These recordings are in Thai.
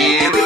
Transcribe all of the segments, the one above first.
Yeah.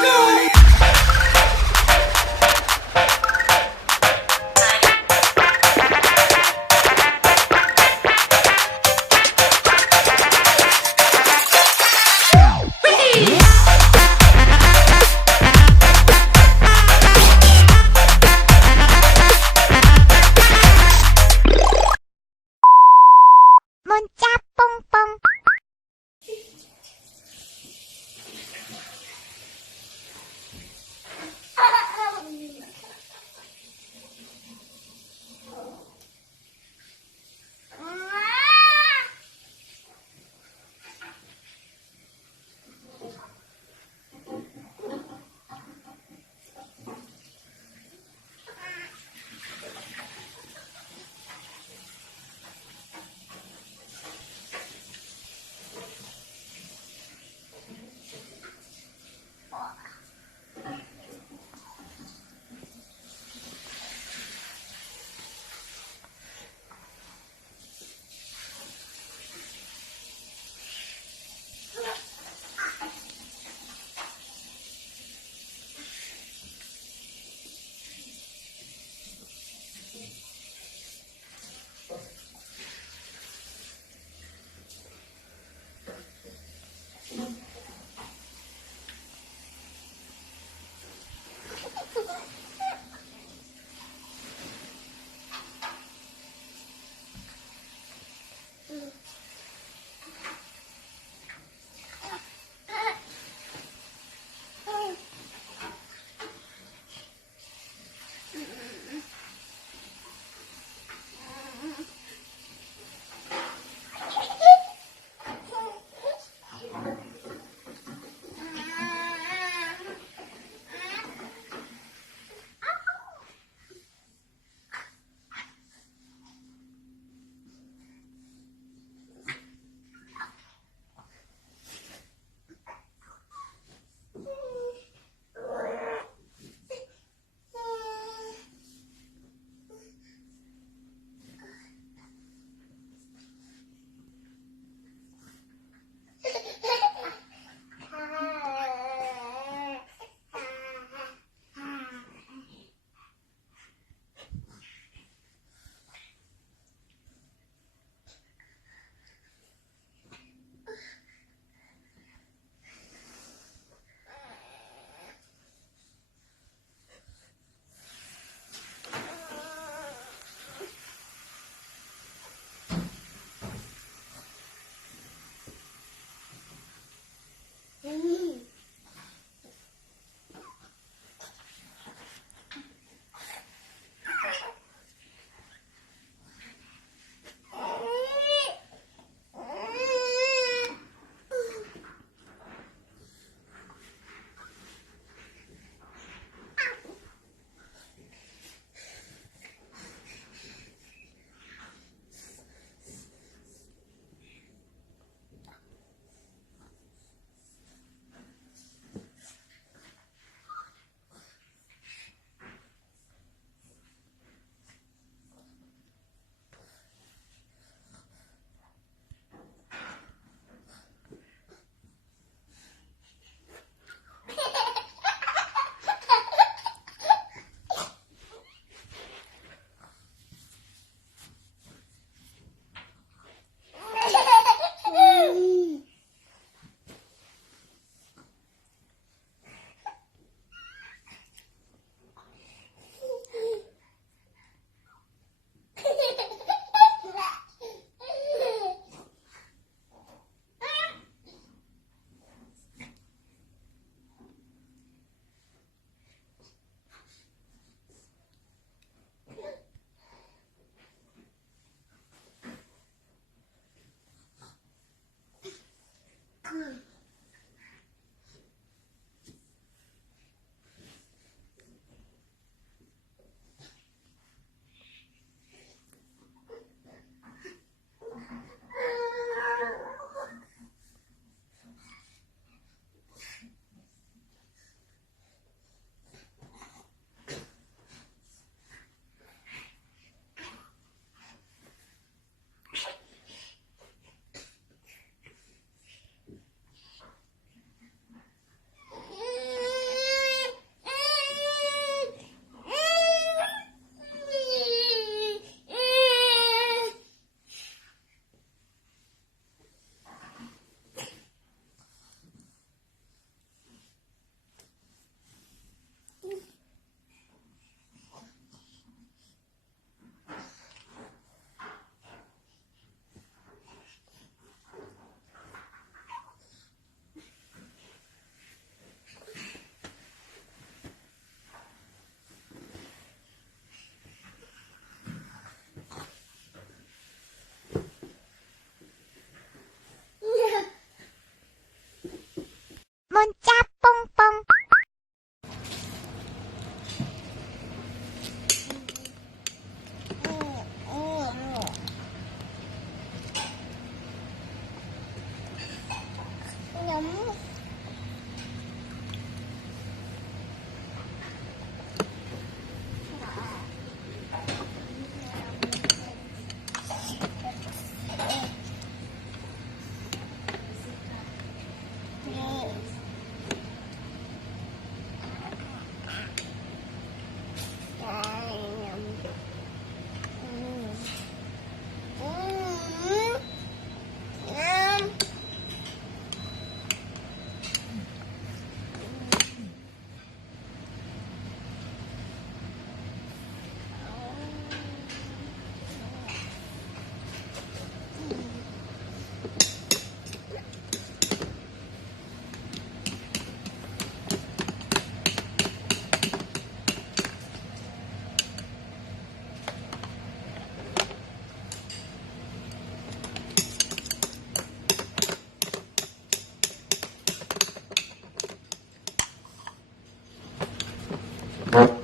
แ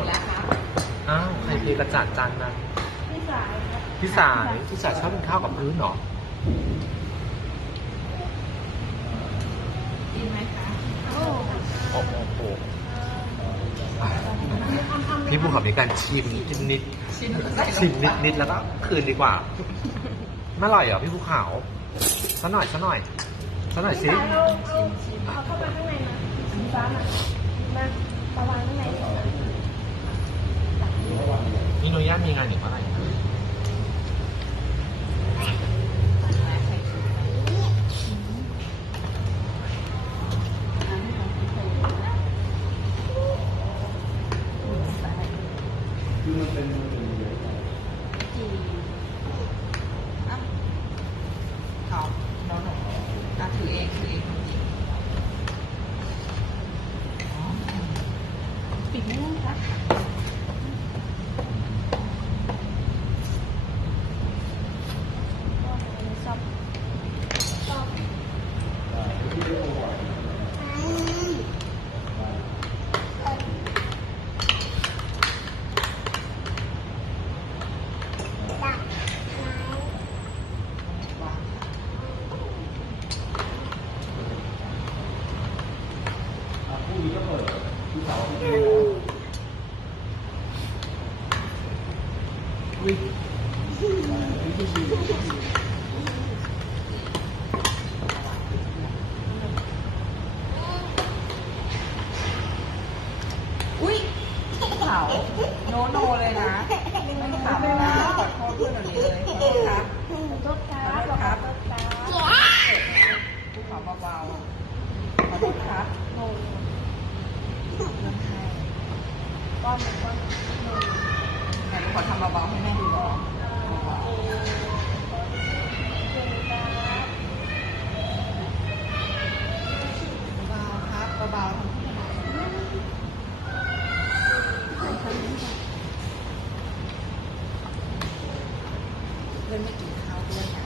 ดแล้วครับอ้าวใครเทกระจาดจานนั้นพี่สายครับพี่สายพี่สายชอบกินข้าวกับพื้นเหรอกินไหมคะโอ้โอ้โหโอ้อะพี่ภูเขามีการชิมนิดนิดชิมๆชิมนิดนิดๆแล้วก็คืนดีกว่าไม่อร่อยเหรอพี่ภูเขาสักหน่อยสักหน่อยสักหน่อยสิเอาเอาเอาเข้ามาข้างในมาสีฟ้ามา Yeah. ก้อนหนึ่งก้อนหนึ่งไหนขอทำเบาๆให้แม่ดูก่อนเบาๆครับเบาๆทำที่ถนัดเพื่อนไม่กินข้าวด้วยนะ